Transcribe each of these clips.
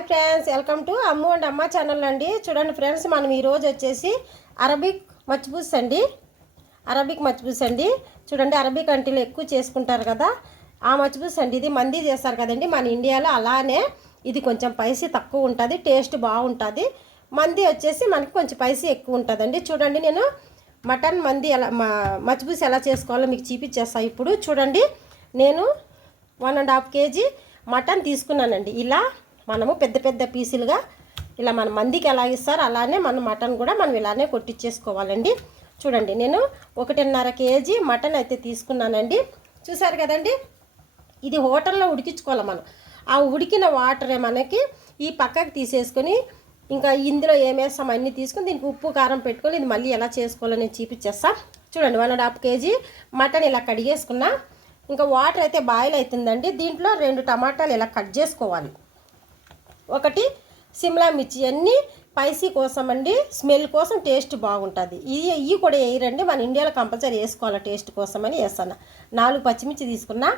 Hi friends welcome to Ammu and Amma channel అండి. చూడండి friends మనం ఈరోజు వచ్చేసి అరబిక్ మచ్చిపూస్ అండి. అరబిక్ మచ్చిపూస్ అండి. చూడండి అరబిక్ అంటీలు ఎక్కువ చేసుకుంటారు కదా. ఆ మచ్చిపూస్ అండి ఇది మంది చేస్తారు కదండి. మన ఇండియాలో అలానే ఇది కొంచెం పైసీ తక్కువ ఉంటుంది టేస్ట్ బాగుంటుంది. మంది వచ్చేసి మనకి కొంచెం పైసీ ఎక్కువ ఉంటుందండి. చూడండి నేను మటన్ మంది ఎలా మచ్చిపూస్ ఎలా చేసుకోవాలో మీకు చూపించేస్తాను ఇప్పుడు చూడండి నేను one and half KG mutton తీసుకున్నానండి. ఇలా మనము పెద్ద పెద్ద పీసులుగా ఇలా మన మందికి ఎలా ఇస్తారో అలానే మన మటన్ కూడా మనం ఇలానే కొట్టించేసుకోవాలండి చూడండి నేను ఒకటిన్నర కేజీ మటన్ అయితే తీసుకున్నానండి. చూసారు కదండి? ఇది హోటల్లో ఉడికించుకోవాలి మనం. ఆ ఉడికిన వాటరే మనకి ఈ పక్కకి తీసేసుకొని ఇంకా ఇందులో ఏమేస్తాం అన్నీ తీసుకొని దీనికి ఉప్పు కారం పెట్టుకొని ఇది మళ్ళీ ఎలా చేసుకోవాలో నేను చూపించేస్తా. చూడండి one and half KG mutton ఇలా కడిగేసుకున్నా. ఇంకా వాటర్ అయితే బాయిల్ అవుతుందండి. దీంట్లో రెండు టమాటాలు ఇలా కట్ చేసుకోవాలి. ఒకటి సిమ్లా మిర్చి అన్నీ స్పైసీ కోసం అండి స్మెల్ కోసం టేస్ట్ బాగుంటుంది. ఇవి ఇవి కూడా వేయరండి మన ఇండియాలో కంపల్సరీ వేసుకోవాలి టేస్ట్ కోసం అని వేస్తాను. నాలుగు పచ్చిమిర్చి తీసుకున్నా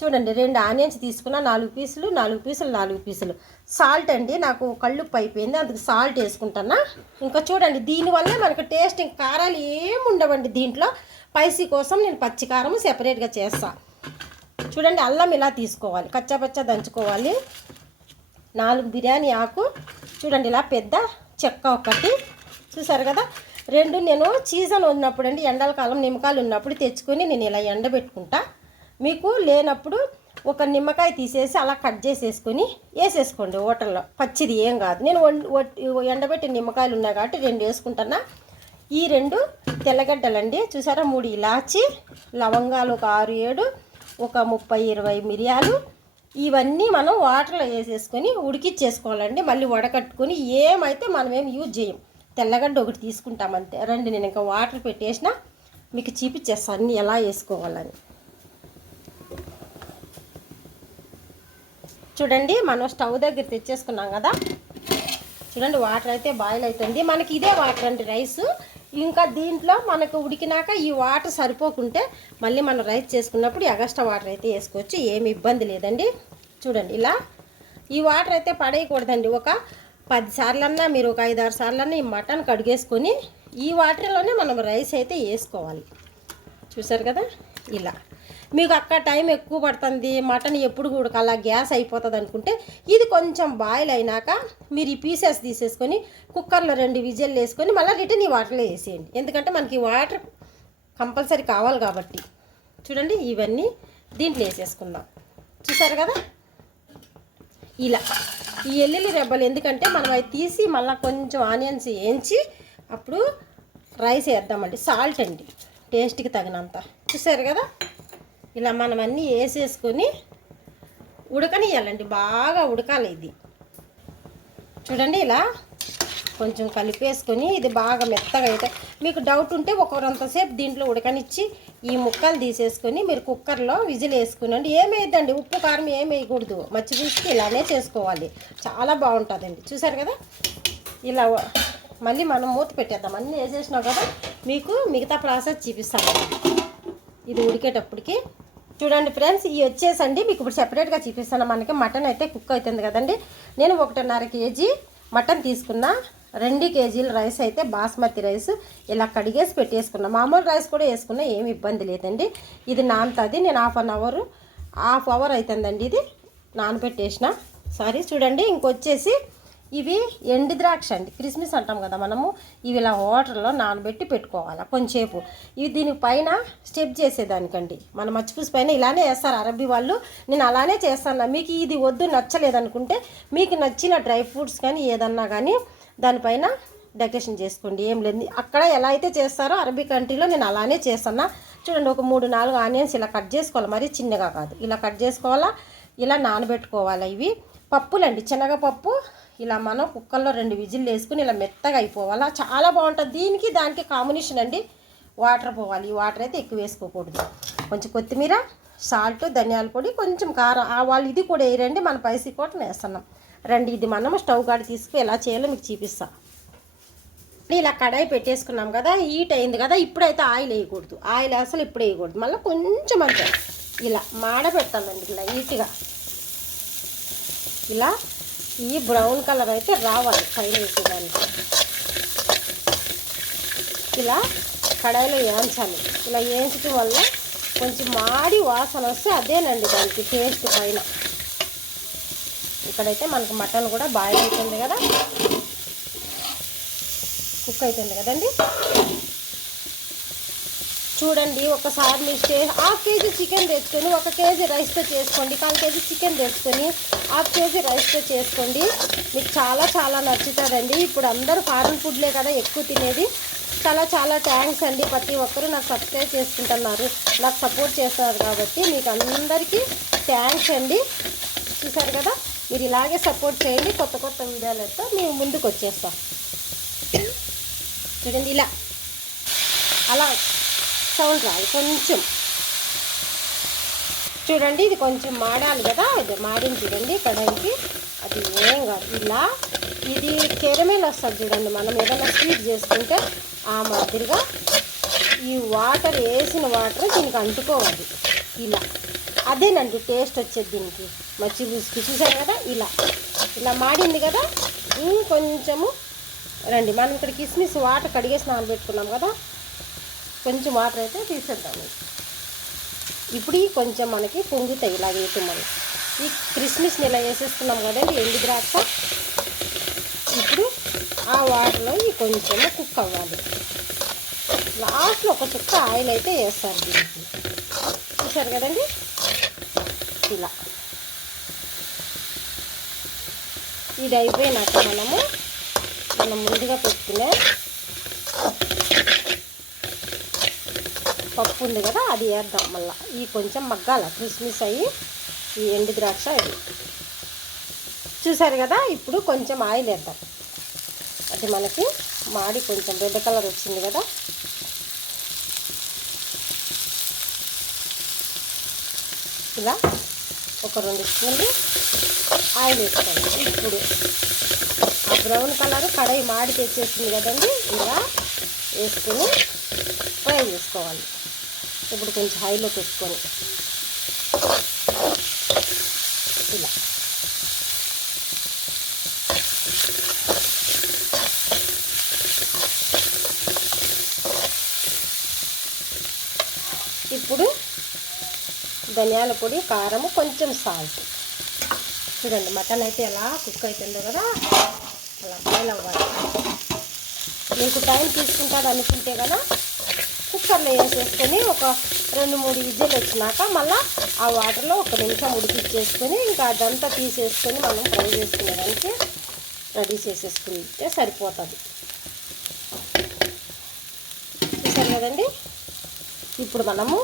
చూడండి రెండు ఆనియన్స్ తీసుకున్నా నాలుగు పీసులు నాలుగు పీసులు నాలుగు పీసులు. సాల్ట్ అండి నాకు కళ్ళు అయిపోయింది. అందుకు సాల్ట్ వేసుకుంటానా? ఇంకా చూడండి దీనివల్ల మనకు టేస్ట్ ఇంకా కారాలు ఏమి ఉండవండి దీంట్లో. స్పైసీ కోసం నేను పచ్చి కారం సెపరేట్గా చేస్తాను చూడండి అల్లం ఇలా తీసుకోవాలి. కచ్చా పచ్చా దంచుకోవాలి. నాలుగు బిర్యానీ ఆకు. చూడండి ఇలా పెద్ద చెక్క ఒకటి. చూసారు కదా? రెండు నేను సీజన్ ఉన్నప్పుడు అండి ఎండాకాలం నిమ్మకాయలు ఉన్నప్పుడు తెచ్చుకొని నేను ఇలా ఎండబెట్టుకుంటా. మీకు లేనప్పుడు ఒక నిమ్మకాయ తీసేసి అలా కట్ చేసేసుకొని వేసేసుకోండి హోటల్లో. పచ్చిది ఏం కాదు. నేను ఎండబెట్టిన నిమ్మకాయలు ఉన్నాయి కాబట్టి రెండు వేసుకుంటున్నా ఈ రెండు తెల్లగడ్డలండి. చూసారా? మూడు ఇలాచి లవంగాలు ఒక ఆరు ఏడు ఒక ముప్పై ఇరవై మిరియాలు ఇవన్నీ మనం వాటర్లో వేసేసుకొని ఉడికిచ్చేసుకోవాలండి. మళ్ళీ వడకట్టుకొని ఏమైతే మనం ఏం యూజ్ చేయం తెల్లగడ్డ ఒకటి తీసుకుంటాం అంతే. రండి నేను ఇంకా వాటర్ పెట్టేసిన. మీకు చూపించేస్తాను అన్నీ ఎలా వేసుకోవాలని. చూడండి మనం స్టవ్ దగ్గర తెచ్చేసుకున్నాం కదా. చూడండి వాటర్ అయితే బాయిల్ అవుతుంది. మనకి ఇదే వాటర్ అండి రైస్. ఇంకా దీంట్లో మనకు ఉడికినాక ఈ వాటర్ సరిపోకుంటే మళ్ళీ మనం రైస్ చేసుకున్నప్పుడు ఎగస్ట్రా వాటర్ అయితే వేసుకోవచ్చు. ఏమి ఇబ్బంది లేదండి. చూడండి ఇలా. ఈ వాటర్ అయితే పడేయకూడదండి. ఒక పది సార్లన్నా మీరు ఒక ఐదు ఆరు సార్లన్నా ఈ మటన్ కడిగేసుకొని ఈ వాటర్లోనే మనం రైస్ అయితే వేసుకోవాలి. చూసారు కదా? ఇలా. మీకు అక్కడ టైం ఎక్కువ పడుతుంది మటన్ ఎప్పుడు ఉడకాల గ్యాస్ అయిపోతుంది అనుకుంటే ఇది కొంచెం బాయిల్ అయినాక మీరు ఈ పీసెస్ తీసేసుకొని కుక్కర్లో రెండు విజిల్ వేసుకొని మళ్ళీ రిటర్న్ ఈ వాటర్లో వేసేయండి. ఎందుకంటే మనకి వాటర్ కంపల్సరీ కావాలి కాబట్టి. చూడండి ఇవన్నీ దీంట్లో వేసేసుకుందాం. చూసారు కదా? ఇలా. ఈ ఎల్లుల్లి రెబ్బలు ఎందుకంటే మనం అవి తీసి మళ్ళీ కొంచెం ఆనియన్స్ వేయించి అప్పుడు రైస్ వేద్దామండి. సాల్ట్ అండి. టేస్ట్కి తగినంత. చూసారు కదా? ఇలా మనం అన్నీ వేసేసుకొని ఉడకనియాలండి బాగా ఉడకాలి ఇది. చూడండి ఇలా కొంచెం కలిపేసుకొని ఇది బాగా మెత్తగా అయితే మీకు డౌట్ ఉంటే ఒకరంతసేపు దీంట్లో ఉడకనిచ్చి ఈ ముక్కలు తీసేసుకొని మీరు కుక్కర్లో విజిల్ వేసుకునండి. ఏమేయద్దండి ఉప్పు కారం ఏం వేయకూడదు మచ్చి తీసుకు ఇలానే చేసుకోవాలి. చాలా బాగుంటుందండి. చూసారు కదా? ఇలా మళ్ళీ మనం మూత పెట్టేద్దాం. అన్నీ వేసేసినాం కదా మీకు మిగతా ప్రాసెస్ చూపిస్తాను. ఇది ఉడికేటప్పటికి చూడండి ఫ్రెండ్స్ ఇవి వచ్చేసండి. మీకు ఇప్పుడు సెపరేట్గా చూపిస్తాను. మనకి మటన్ అయితే కుక్ అవుతుంది కదండి. నేను ఒకటిన్నర కేజీ మటన్ తీసుకున్నా. రెండు కేజీల రైస్ అయితే బాస్మతి రైస్ ఇలా కడిగేసి పెట్టేసుకున్నా. మామూలు రైస్ కూడా వేసుకున్నా ఏమి ఇబ్బంది లేదండి. ఇది నానుతుంది. నేను half an hour half hour అవుతుందండి ఇది నానబెట్టేసిన. సారీ చూడండి. ఇంకొచ్చేసి ఇవి ఎండి ద్రాక్ష అండి. క్రిస్మస్ అంటాం కదా మనము. ఇవి ఇలా వాటర్లో నానబెట్టి పెట్టుకోవాలి కొంచెంసేపు ఇవి దీనికి పైన స్టెప్ చేసేదానికండి. మన మచ్చిపూసి పైన ఇలానే వేస్తారు అరబీ వాళ్ళు. నేను అలానే చేస్తాను. మీకు ఇది వద్దు నచ్చలేదనుకుంటే మీకు నచ్చిన డ్రై ఫ్రూట్స్ కానీ ఏదన్నా కానీ దానిపైన డెకరేషన్ చేసుకోండి. ఏం లేదు. అక్కడ ఎలా అయితే చేస్తారో అరబీ కంట్రీలో నేను అలానే చేస్తున్నా చూడండి ఒక మూడు నాలుగు ఆనియన్స్ ఇలా కట్ చేసుకోవాలి. మరీ చిన్నగా కాదు. ఇలా కట్ చేసుకోవాలా? ఇలా నానబెట్టుకోవాలి ఇవి. పప్పులండి. శనగపప్పు ఇలా మనం కుక్కర్లో రెండు విజిల్లు వేసుకుని ఇలా మెత్తగా అయిపోవాలా? చాలా బాగుంటుంది. దీనికి దానికి కాంబినేషన్ అండి. వాటర్ పోవాలి. ఈ వాటర్ అయితే ఎక్కువ వేసుకోకూడదు. కొంచెం కొత్తిమీర సాల్ట్ ధనియాల పొడి కొంచెం కారం. ఆ వాళ్ళు ఇది కూడా వేయరండి. మన పైసీ కూడా వేస్తున్నాం. రండి ఇది మనం స్టవ్ కాడ తీసుకుని ఎలా చేయాలో మీకు చూపిస్తాం. ఇలా కడాయి పెట్టేసుకున్నాం కదా హీట్ అయింది కదా ఇప్పుడైతే ఆయిల్ వేయకూడదు. ఆయిల్ అసలు ఇప్పుడు వేయకూడదు. మళ్ళీ కొంచెం అంతే. ఇలా మాడ పెట్టాలండి ఇలా హీట్గా ఇలా ఈ బ్రౌన్ కలర్ అయితే రావాలి పైన వేసేదానికి. ఇలా కడాయిలో వేయించాలి. ఇలా వేయించడం వల్ల కొంచెం మాడి వాసన వస్తే అదేనండి దానికి టేస్ట్ పైన. ఇక్కడైతే మనకు మటన్ కూడా బాయిల్ అవుతుంది కదా. కుక్ అవుతుంది కదండి? చూడండి ఒకసారి మీ స్టే హాఫ్ కేజీ చికెన్ తెచ్చుకొని ఒక కేజీ రైస్తో చేసుకోండి. కాల్ కేజీ చికెన్ తెచ్చుకొని హాఫ్ కేజీ రైస్తో చేసుకోండి. మీకు చాలా చాలా నచ్చుతుందండి. ఇప్పుడు అందరూ ఫారెన్ ఫుడ్లే కదా ఎక్కువ తినేది. చాలా చాలా థ్యాంక్స్ అండి. ప్రతి ఒక్కరూ నాకు సబ్స్క్రైబ్ చేసుకుంటున్నారు. నాకు సపోర్ట్ చేస్తున్నారు కాబట్టి మీకు అందరికీ థ్యాంక్స్ అండి. చూసారు కదా? మీరు ఇలాగే సపోర్ట్ చేయండి. కొత్త కొత్త వీడియోలతో మేము ముందుకు వచ్చేస్తాం చూడండి ఇలా. అలా. సౌండ్ రాదు కొంచెం. చూడండి ఇది కొంచెం మాడాలి కదా ఇది మాడింది చూడండి కడాయికి. అది ఏం కాదు ఇలా. ఇది కెరమేల్ వస్తుంది చూడండి మనం ఏదైనా స్వీట్ చేసుకుంటే ఆ మాదిరిగా ఈ వాటర్ వేసిన వాటర్ దీనికి అంటుకోవాలి. ఇలా. అదేనండి టేస్ట్ వచ్చేది దీనికి. మచ్చి బుసుకి చూసారు కదా ఇలా. ఇలా మాడింది కదా ఇంకొంచెము. రండి మనం ఇక్కడ కిస్మిస్ వాటర్ కడిగేసి నానబెట్టుకున్నాం కదా కొంచెం వాటర్ అయితే తీసేద్దాం ఇప్పుడు కొంచెం మనకి పొంగుతాయి ఇలా వేయటం మనం ఈ క్రిస్మస్ని ఇలా వేసేస్తున్నాం కదండి ఎండు ద్రాక్ష. ఇప్పుడు ఆ వాటర్లో ఈ కొంచెం కుక్ అవ్వాలి. లాస్ట్లో ఒక చుక్క ఆయిల్ అయితే వేస్తారు దీనికి. చూసారు కదండి? ఇలా. ఇది అయిపోయినాక మనము మనం ముందుగా పెట్టుకునే పప్పు ఉంది కదా అది వేద్దాం మళ్ళీ. ఈ కొంచెం మగ్గాల క్రిస్మిస్ అయ్యి ఈ ఎండు ద్రాక్ష ఇది. చూసారు కదా ఇప్పుడు కొంచెం ఆయిల్ వేద్దాం. అది మనకి మాడి కొంచెం రెడ్ కలర్ వచ్చింది కదా. ఇలా ఒక రెండు స్పూన్లు ఆయిల్ వేసుకోండి. ఇప్పుడు ఆ బ్రౌన్ కలర్ కడాయి మాడి తెచ్చేసింది కదండి ఇలా వేసుకొని ఫ్రై చేసుకోవాలి. ఇప్పుడు కొంచెం హైలో పెట్టుకొని ఇలా. ఇప్పుడు ధనియాల పొడి కారము కొంచెం సాల్ట్ చూడండి మటన్ అయితే ఎలా కుక్ అవుతుందో కదా అలా బాయిల్ అవ్వాలి. మీకు టైం తీసుకుంటుంది అనుకుంటే కదా కుక్కర్లో వేసేసుకొని ఒక రెండు మూడు విజిల్ వచ్చినాక మళ్ళీ ఆ వాటర్లో ఒక నిమిషం ఉడికిచ్చేసుకొని ఇంకా అదంతా తీసేసుకొని మనం ఫ్రై చేసుకునేదానికి రెడీ చేసేసుకుంటే సరిపోతుంది. చూసారు కదండి? ఇప్పుడు మనము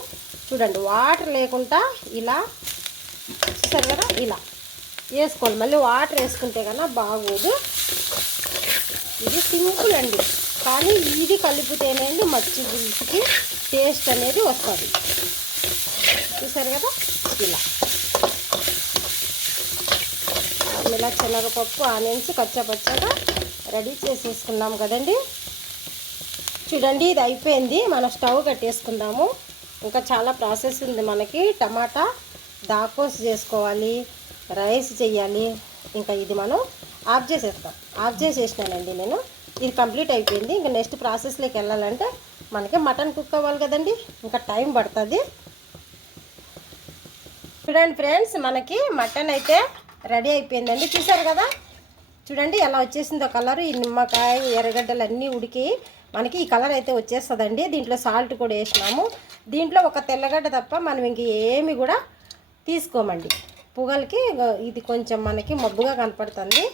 చూడండి వాటర్ లేకుండా ఇలా చూసారు కదా ఇలా వేసుకోవాలి. మళ్ళీ వాటర్ వేసుకుంటే కన్నా బాగోదు. ఇది సింపుల్ అండి. కానీ ఇది కలిపితేనేండి మచ్చి పులుసుకి టేస్ట్ అనేది వస్తుంది. చూసారు కదా? ఇలా. ఇలా శనగపప్పు ఆనియన్స్ కచ్చపచ్చగా రెడీ చేసేసుకున్నాం కదండి. చూడండి ఇది అయిపోయింది. మనం స్టవ్ కట్టేసుకుందాము. ఇంకా చాలా ప్రాసెస్ ఉంది మనకి. టమాటా దాకోస్ చేసుకోవాలి. రైస్ చేయాలి. ఇంకా ఇది మనం ఆఫ్ చేసేస్తాం. ఆఫ్ చేసేసినానండి నేను. ఇది కంప్లీట్ అయిపోయింది. ఇంకా నెక్స్ట్ ప్రాసెస్లోకి వెళ్ళాలంటే మనకి మటన్ కుక్ అవ్వాలి కదండి. ఇంకా టైం పడుతుంది. చూడండి ఫ్రెండ్స్ మనకి మటన్ అయితే రెడీ అయిపోయిందండి. చూసారు కదా? చూడండి ఎలా వచ్చేసిందో కలర్. ఈ నిమ్మకాయ ఎర్రగడ్డలు అన్నీ ఉడికి మనకి ఈ కలర్ అయితే వచ్చేస్తుందండి. దీంట్లో సాల్ట్ కూడా వేసినాము. దీంట్లో ఒక తెల్లగడ్డ తప్ప మనం ఇంక ఏమి కూడా తీసుకోమండి. పొగలకి ఇది కొంచెం మనకి మబ్బుగా కనపడుతుంది.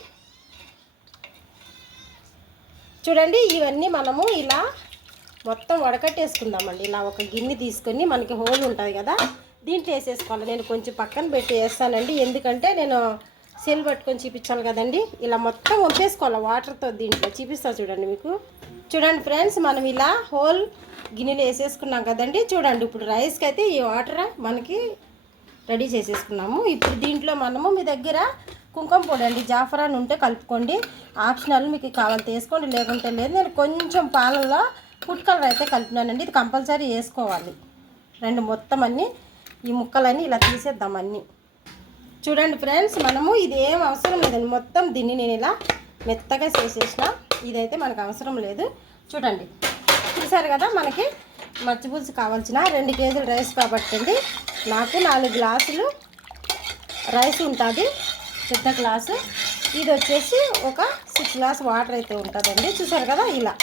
చూడండి ఇవన్నీ మనము ఇలా మొత్తం వడకట్టేసుకుందామండి. ఇలా ఒక గిన్నె తీసుకొని మనకి హోల్ ఉంటుంది కదా దీంట్లో వేసేసుకోవాలి. నేను కొంచెం పక్కన పెట్టి వేస్తానండి. ఎందుకంటే నేను సెల్ పట్టుకొని చూపించాలి కదండి. ఇలా మొత్తం వంపేసుకోవాలి వాటర్తో దీంట్లో చూపిస్తా చూడండి మీకు. చూడండి ఫ్రెండ్స్ మనం ఇలా హోల్ గిన్నెలో వేసేసుకున్నాం కదండి. చూడండి ఇప్పుడు రైస్కి అయితే ఈ వాటర్ మనకి రెడీ చేసేసుకున్నాము. ఇప్పుడు దీంట్లో మనము మీ దగ్గర కుంకుమ పొడి అండి జాఫరాన్ ఉంటే కలుపుకోండి. ఆప్షనల్ మీకు కావాలి తీసుకోండి లేకుంటే లేదు. నేను కొంచెం పాలల్లో ఫుడ్ కలర్ అయితే కలిపినానండి. ఇది కంపల్సరీ వేసుకోవాలి. రెండు మొత్తం అన్నీ ఈ ముక్కలన్నీ ఇలా తీసేద్దాం అన్నీ. చూడండి ఫ్రెండ్స్ మనము ఇది ఏం అవసరం లేదండి. మొత్తం దీన్ని నేను ఇలా మెత్తగా చేసేసిన. ఇదైతే మనకు అవసరం లేదు. చూడండి. చూసారు కదా మనకి మచ్చి పులుసు కావాల్సిన రెండు కేజీలు రైస్ కాబట్టి నాకు నాలుగు గ్లాసులు రైస్ ఉంటుంది పెద్ద గ్లాసు. ఇది వచ్చేసి ఒక సిక్స్ గ్లాస్ వాటర్ అయితే ఉంటుందండి. చూసారు కదా ఇలా.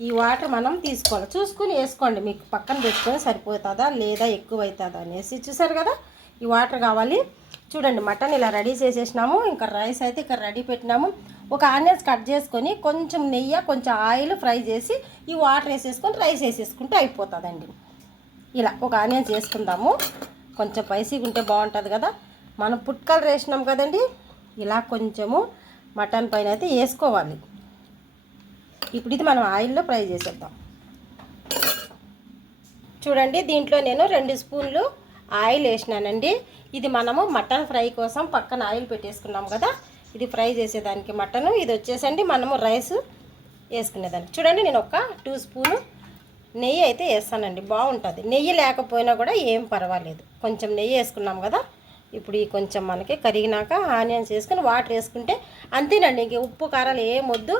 ఈ వాటర్ మనం తీసుకోవాలి. చూసుకుని వేసుకోండి. మీకు పక్కన పెట్టుకొని సరిపోతుందా లేదా ఎక్కువ అవుతుందా అనేసి. చూసారు కదా? ఈ వాటర్ కావాలి. చూడండి మటన్ ఇలా రెడీ చేసేసినాము. ఇంకా రైస్ అయితే ఇక్కడ రెడీ పెట్టినాము. ఒక ఆనియన్స్ కట్ చేసుకొని కొంచెం నెయ్యి కొంచెం ఆయిల్ ఫ్రై చేసి ఈ వాటర్ వేసేసుకొని రైస్ వేసేసుకుంటే అయిపోతుందండి. ఇలా ఒక ఆనియన్స్ వేసుకుందాము. కొంచెం స్పైసీగా ఉంటే బాగుంటుంది కదా. మనం పుట్కలు కలర్ వేసినాం కదండి ఇలా కొంచెము మటన్ పైన అయితే వేసుకోవాలి. ఇప్పుడు ఇది మనం ఆయిల్లో ఫ్రై చేసేద్దాం. చూడండి దీంట్లో నేను రెండు స్పూన్లు ఆయిల్ వేసినానండి. ఇది మనము మటన్ ఫ్రై కోసం పక్కన ఆయిల్ పెట్టేసుకున్నాం కదా. ఇది ఫ్రై చేసేదానికి మటను. ఇది వచ్చేసండి మనము రైస్ వేసుకునేదానికి. చూడండి నేను ఒక టూ స్పూను నెయ్యి అయితే వేస్తానండి బాగుంటుంది. నెయ్యి లేకపోయినా కూడా ఏం పర్వాలేదు. కొంచెం నెయ్యి వేసుకున్నాం కదా ఇప్పుడు ఈ కొంచెం మనకి కరిగినాక ఆనియన్స్ వేసుకుని వాటర్ వేసుకుంటే అంతేనండి ఇంక ఉప్పు కారాలు ఏం వద్దు.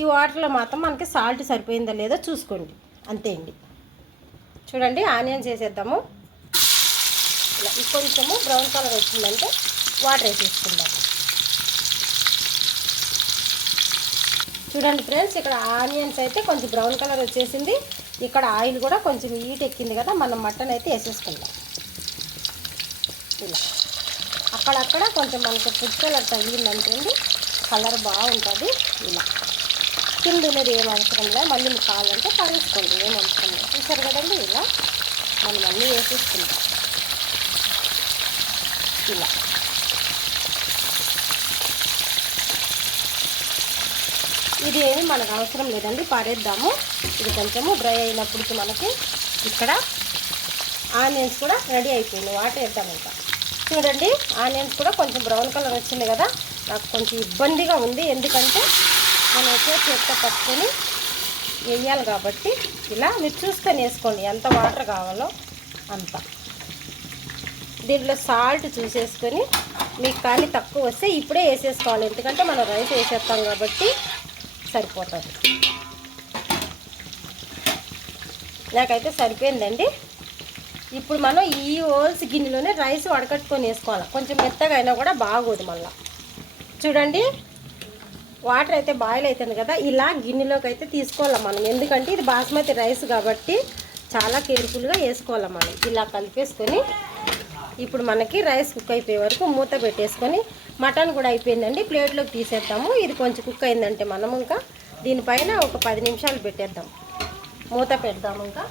ఈ వాటర్లో మాత్రం మనకి సాల్ట్ సరిపోయిందో లేదో చూసుకోండి అంతే అండి. చూడండి ఆనియన్స్ వేసేద్దాము. ఇలా ఇది కొంచెము బ్రౌన్ కలర్ వచ్చిందంటే వాటర్ వేసేసుకుందాం చూడండి ఫ్రెండ్స్ ఇక్కడ ఆనియన్స్ అయితే కొంచెం బ్రౌన్ కలర్ వచ్చేసింది. ఇక్కడ ఆయిల్ కూడా కొంచెం హీట్ ఎక్కింది కదా మనం మటన్ అయితే వేసేసుకుందాం. ఇలా. అక్కడక్కడ కొంచెం మనకు ఫుడ్ కలర్ తగిలిందంటుంది కలర్ బాగుంటుంది. ఇలా. కింద ఉన్నది ఏం అవసరం లేదు మళ్ళీ మీకు కావాలంటే కరేసుకోండి ఏం అవసరం లేదు. చూసారు కదండి ఇలా. మనం అన్నీ వేసేసుకుంటాం ఇలా. ఇది ఏమి మనకు అవసరం లేదండి పారేద్దాము. ఇది కొంచెము డ్రై అయినప్పటికి మనకి ఇక్కడ ఆనియన్స్ కూడా రెడీ అయిపోయింది వాటర్ వేద్దాం ఇంకా. చూడండి ఆనియన్స్ కూడా కొంచెం బ్రౌన్ కలర్ వచ్చింది కదా నాకు కొంచెం ఇబ్బందిగా ఉంది. ఎందుకంటే మనం వచ్చే చెత్త పట్టుకొని వేయాలి కాబట్టి ఇలా మీరు చూసుకొని వేసుకోండి ఎంత వాటర్ కావాలో అంత. దీంట్లో సాల్ట్ చూసేసుకొని మీకు కానీ తక్కువ వస్తే ఇప్పుడే వేసేసుకోవాలి. ఎందుకంటే మనం రైస్ వేసేస్తాం కాబట్టి సరిపోతుంది. నాకైతే సరిపోయిందండి. ఇప్పుడు మనం ఈ ఓల్స్ గిన్నెలోనే రైస్ వడకట్టుకొని వేసుకోవాలి. కొంచెం మెత్తగా అయినా కూడా బాగోదు మళ్ళీ. చూడండి వాటర్ అయితే బాయిల్ అవుతుంది కదా ఇలా గిన్నెలోకి అయితే తీసుకోవాలి మనం. ఎందుకంటే ఇది బాస్మతి రైస్ కాబట్టి చాలా కేర్ఫుల్గా వేసుకోవాలి మనం. ఇలా కలిపేసుకొని ఇప్పుడు మనకి రైస్ కుక్ అయిపోయే వరకు మూత పెట్టేసుకొని మటన్ కూడా అయిపోయిందండి. ప్లేట్లోకి తీసేద్దాము. ఇది కొంచెం కుక్ అయిందంటే మనం ఇంకా దీనిపైన ఒక పది నిమిషాలు పెట్టేద్దాం. మూత పెడదాము ఇంకా.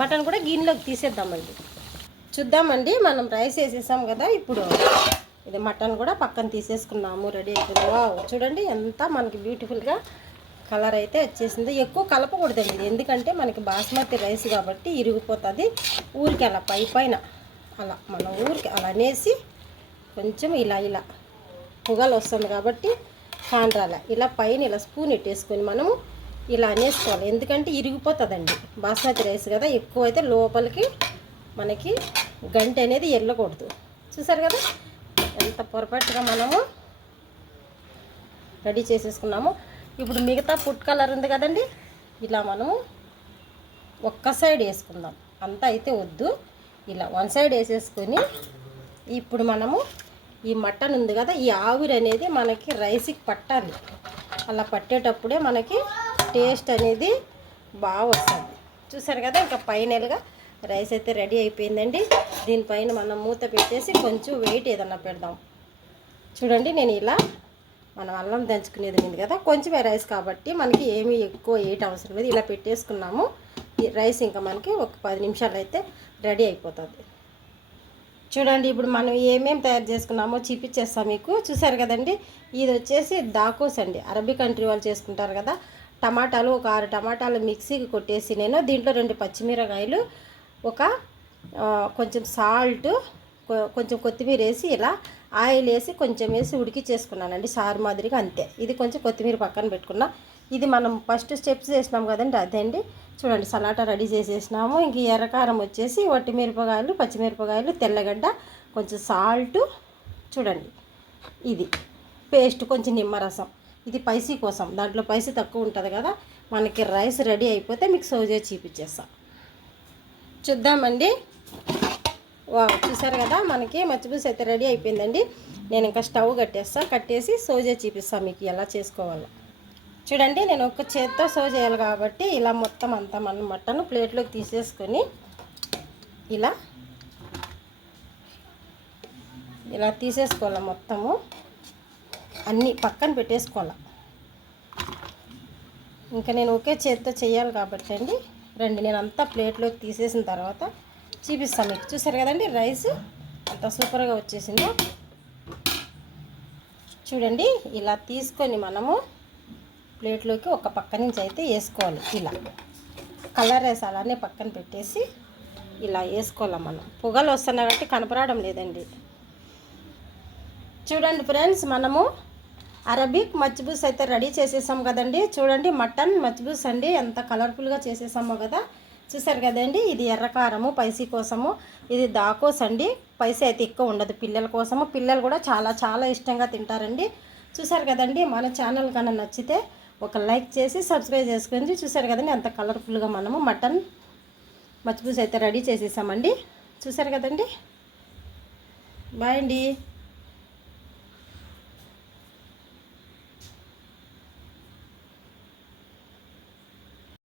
మటన్ కూడా గిన్నెలోకి తీసేద్దామండి. చూద్దామండి. మనం రైస్ వేసేసాం కదా ఇప్పుడు. ఇది మటన్ కూడా పక్కన తీసేసుకున్నాము. రెడీ అయిపోయింది. చూడండి ఎంత మనకి బ్యూటిఫుల్గా కలర్ అయితే వచ్చేసింది. ఎక్కువ కలపకూడదండి. ఎందుకంటే మనకి బాస్మతి రైస్ కాబట్టి ఇరిగిపోతుంది. ఊరికి అలా పై పైన అలా మన ఊరికి అలా అనేసి కొంచెం ఇలా ఇలా పొగలు వస్తుంది కాబట్టి కాండ్రాల ఇలా పైన ఇలా స్పూన్ ఇట్టేసుకొని మనము ఇలా అనేసుకోవాలి. ఎందుకంటే ఇరిగిపోతుందండి బాస్మతి రైస్ కదా. ఎక్కువ అయితే లోపలికి మనకి గంట అనేది ఎల్లకూడదు చూసారు కదా? ఎంత పొరపాటుగా మనము రెడీ చేసేసుకున్నాము ఇప్పుడు మిగతా ఫుడ్ కలర్ ఉంది కదండి. ఇలా మనము ఒక్క సైడ్ వేసుకుందాం. అంతా అయితే వద్దు. ఇలా వన్ సైడ్ వేసేసుకొని ఇప్పుడు మనము ఈ మటన్ ఉంది కదా ఈ ఆవిరి అనేది మనకి రైస్కి పట్టాలి. అలా పట్టేటప్పుడే మనకి టేస్ట్ అనేది బాగా వస్తుంది. చూసారు కదా ఇంకా ఫైనల్గా రైస్ అయితే రెడీ అయిపోయిందండి. దీనిపైన మనం మూత పెట్టేసి కొంచెం వెయిట్ ఏదన్నా పెడదాం. చూడండి నేను ఇలా మనం అల్లం దంచుకునేది ఉంది కదా కొంచెమే రైస్ కాబట్టి మనకి ఏమీ ఎక్కువ వేయటం అవసరం లేదు. ఇలా పెట్టేసుకున్నాము. ఈ రైస్ ఇంకా మనకి ఒక పది నిమిషాలు అయితే రెడీ అయిపోతుంది. చూడండి ఇప్పుడు మనం ఏమేమి తయారు చేసుకున్నామో చూపించేస్తాం మీకు. చూసారు కదండి ఇది వచ్చేసి దాకోస్ అండి. అరబీ కంట్రీ వాళ్ళు చేసుకుంటారు కదా టమాటాలు ఒక ఆరు టమాటాలు మిక్సీకి కొట్టేసి నేను దీంట్లో రెండు పచ్చిమిరకాయలు ఒక కొంచెం సాల్ట్ కొంచెం కొత్తిమీర వేసి ఇలా ఆయిల్ వేసి కొంచెం వేసి ఉడికి చేసుకున్నానండి సారు మాదిరిగా అంతే. ఇది కొంచెం కొత్తిమీర పక్కన పెట్టుకున్నా. ఇది మనం ఫస్ట్ స్టెప్స్ చేసినాం కదండి అదే అండి చూడండి సలాటా రెడీ చేసేసినాము. ఇంక ఎర్రకారం వచ్చేసి వట్టి మిరపకాయలు పచ్చిమిరపకాయలు తెల్లగడ్డ కొంచెం సాల్ట్ చూడండి. ఇది పేస్ట్ కొంచెం నిమ్మరసం. ఇది పైసీ కోసం. దాంట్లో పైసీ తక్కువ ఉంటుంది కదా. మనకి రైస్ రెడీ అయిపోతే మీకు సర్వ్ చేసి చూపించేస్తా. చూద్దామండి. చూసారు కదా మనకి మచ్చిపూసి అయితే రెడీ అయిపోయిందండి. నేను ఇంకా స్టవ్ కట్టేస్తా. కట్టేసి సోజే చూపిస్తాను మీకు ఎలా చేసుకోవాలో. చూడండి నేను ఒక చేత్తో సో చేయాలి కాబట్టి ఇలా మొత్తం అంతా మన మటన్ ప్లేట్లోకి తీసేసుకొని ఇలా ఇలా తీసేసుకోవాలి మొత్తము. అన్నీ పక్కన పెట్టేసుకోవాలి. ఇంకా నేను ఒకే చేత్తో చేయాలి కాబట్టి అండి. రండి నేను అంతా ప్లేట్లోకి తీసేసిన తర్వాత చూపిస్తాను మీకు. చూసారు కదండి రైస్? అంత సూపర్గా వచ్చేసిందో. చూడండి ఇలా తీసుకొని మనము ప్లేట్లోకి ఒక పక్క నుంచి అయితే వేసుకోవాలి. ఇలా కలర్ వేసి అలానే పక్కన పెట్టేసి ఇలా వేసుకోవాలి మనం. పొగలు వస్తున్నా కాబట్టి కనపడడం లేదండి. చూడండి ఫ్రెండ్స్ మనము అరబిక్ మచ్చిబూస్ అయితే రెడీ చేసేసాం కదండి. చూడండి మటన్ మచ్చిబూస్ అండి. ఎంత కలర్ఫుల్గా చేసేసామో కదా. చూసారు కదండి ఇది ఎర్రకారము పైసీ కోసము ఇది దాకోస్ అండి. పైసీ అయితే ఎక్కువ ఉండదు పిల్లల కోసము. పిల్లలు కూడా చాలా చాలా ఇష్టంగా తింటారండి. చూసారు కదండి మన ఛానల్ కన్నా నచ్చితే ఒక లైక్ చేసి సబ్స్క్రైబ్ చేసుకుంది చూసారు కదండి అంత కలర్ఫుల్గా మనము మటన్ మచ్చిబూస్ అయితే రెడీ చేసేసామండి. చూసారు కదండి. బాయ్ అండి.